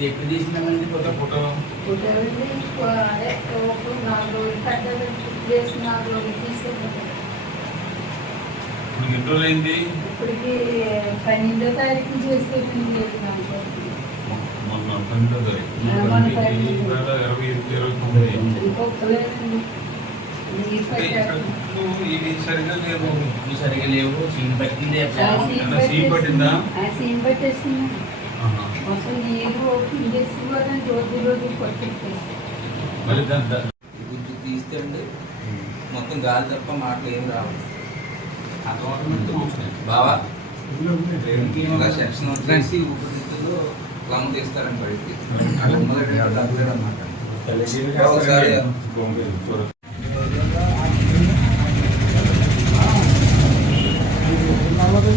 తీసినామండి కొత్త photo interview సరిగా లేవు సీన్ పట్టింది సీన్ పట్టిందా సీన్ పట్టేసింది గుజ్జు తీస్తే అండి మొత్తం గాలి తప్ప మాటలు ఏం రావు ఆ తోట బాబా సెక్షన్ వచ్చేసి ఉపస్థితులు క్లమ్ తీస్తారని పడితే అన్నమాట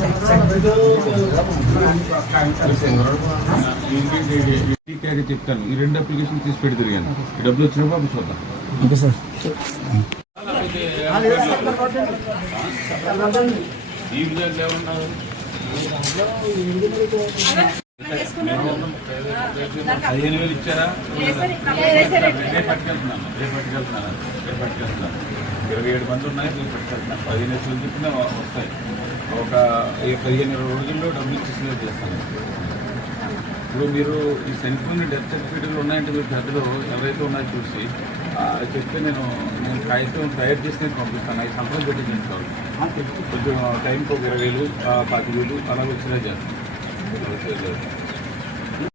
చెప్తాను ఈ రెండు అప్లికేషన్ తీసి పెడతారు కానీ డబ్బులు వచ్చిన బాబు చూద్దాం ఓకే సార్ పదిహేను వేలు ఇచ్చారా రేపు పట్టుకెళ్తున్నాను రేపు పట్టుకెళ్తున్నాను రేపు ఇరవై ఏడు మంది ఉన్నాయి మీరు పెట్టారు పది లక్షలు చెప్పిన వస్తాయి ఒక పదిహేను ఇరవై రోజుల్లో డబ్బులు ఇచ్చేసినా చేస్తాను ఇప్పుడు మీరు ఈ సెంటర్ డెత్ సర్టిఫికేట్లు ఉన్నాయంటే మీరు పెద్దలు ఎవరైతే ఉన్నాయో చూసి చెప్తే నేను నేను కాగితం తయారు చేసి నేను పంపిస్తాను అవి సంపద పెట్టించాలి కొంచెం టైంకి ఒక ఇరవై వేలు పాతి వేలు అలా వచ్చినా చేస్తాను